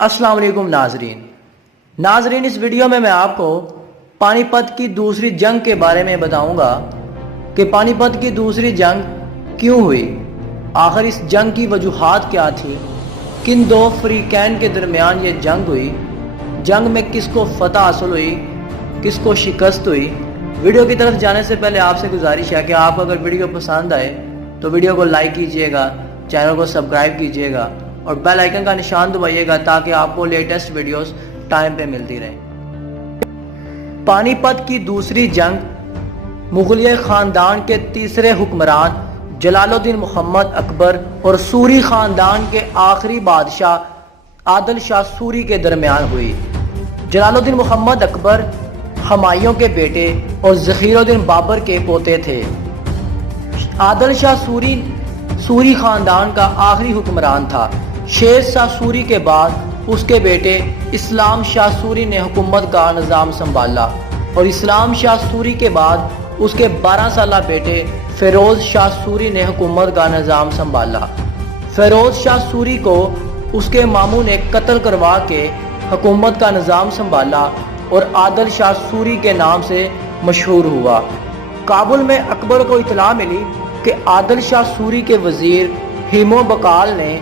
अस्सलाम वालेकुम नाजरीन, इस वीडियो में मैं आपको पानीपत की दूसरी जंग के बारे में बताऊंगा कि पानीपत की दूसरी जंग क्यों हुई, आखिर इस जंग की वजूहात क्या थी, किन दो फरीकैन के दरमियान ये जंग हुई, जंग में किसको फतह हासिल हुई, किसको शिकस्त हुई। वीडियो की तरफ जाने से पहले आपसे गुजारिश है कि आपको अगर वीडियो पसंद आए तो वीडियो को लाइक कीजिएगा, चैनल को सब्सक्राइब कीजिएगा और बेल आइकन का निशान दबाइएगा ताकि आपको लेटेस्ट वीडियोस टाइम पे मिलती रहे। पानीपत की दूसरी जंग मुगलिया खानदान के तीसरे हुक्मरान जलालुद्दीन मोहम्मद अकबर और सूरी खानदान के आखिरी बादशाह आदिल शाह सूरी के दरमियान हुई। जलालुद्दीन मोहम्मद अकबर हुमायूं के बेटे और ज़खीरुद्दीन बाबर के पोते थे। आदिल शाह सूरी खानदान का आखिरी हुक्मरान था। शेर शाह सूरी के बाद उसके बेटे इस्लाम शाह सूरी ने हुकूमत का निज़ाम संभाला और इस्लाम शाह सूरी के बाद उसके 12 साला बेटे फिरोज शाह सूरी ने हुकूमत का निज़ाम संभाला। फिरोज शाह सूरी को उसके मामू ने कत्ल करवा के हुकूमत का निज़ाम संभाला और आदिल शाह सूरी के नाम से मशहूर हुआ। काबुल में अकबर को इतला मिली कि आदिल शाह सूरी के वजीर हिमो बकाल ने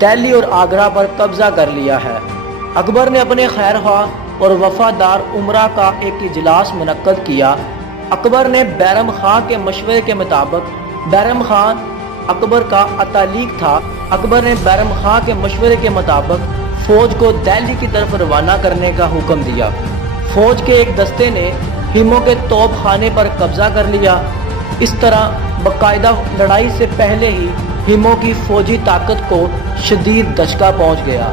दिल्ली और आगरा पर कब्जा कर लिया है। अकबर ने अपने खैरख्वाह और वफादार उमरा का एक इजलास मुनक्कद किया। अकबर ने बैरम खां के मशवरे के मुताबिक, बैरम खां अकबर का अतालीक था, अकबर ने बैरम खां के मशवरे के मुताबिक फौज को दिल्ली की तरफ रवाना करने का हुक्म दिया। फौज के एक दस्ते ने हिमो के तोप खाने पर कब्जा कर लिया। इस तरह बाकायदा लड़ाई से पहले ही हिमो की फौजी ताकत को शदीद दचका पहुंच गया।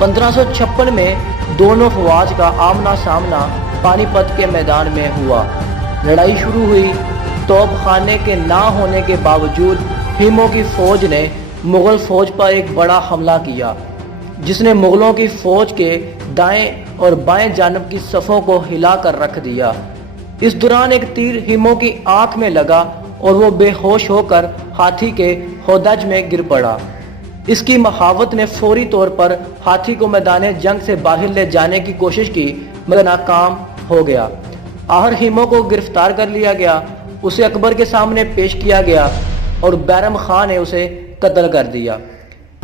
1556 में दोनों फौज का आमना सामना पानीपत के मैदान में हुआ। लड़ाई शुरू हुई। तोप खाने के ना होने के बावजूद हिमो की फौज ने मुगल फौज पर एक बड़ा हमला किया, जिसने मुगलों की फौज के दाएं और बाएं जानब की सफ़ों को हिला कर रख दिया। इस दौरान एक तीर हिमो की आंख में लगा और वो बेहोश होकर हाथी के होदज में गिर पड़ा। इसकी महावत ने फौरी तौर पर हाथी को मैदान जंग से बाहर ले जाने की कोशिश की मगर नाकाम हो गया। आखिर हिमो को गिरफ्तार कर लिया गया, उसे अकबर के सामने पेश किया गया और बैरम खां ने उसे कत्ल कर दिया।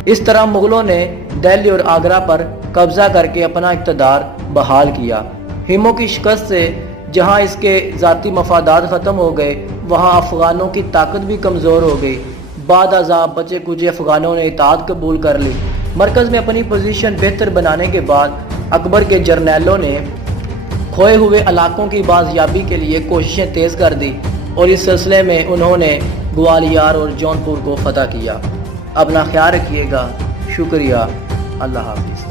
इस तरह मुगलों ने दिल्ली और आगरा पर कब्जा करके अपना इक़्तिदार बहाल किया। हिमो की शिकस्त से जहां इसके ज़ाती मफादात ख़त्म हो गए, वहां अफ़गानों की ताकत भी कमज़ोर हो गई। बाद अज़ाब बचे कुछ अफ़गानों ने इताअत कबूल कर ली। मरकज़ में अपनी पोजीशन बेहतर बनाने के बाद अकबर के जर्नैलों ने खोए हुए इलाकों की बाजियाबी के लिए कोशिशें तेज़ कर दी और इस सिलसिले में उन्होंने ग्वालियर और जौनपुर को फतह किया। अपना ख्याल रखिएगा। शुक्रिया। अल्लाह हाफ़िज़।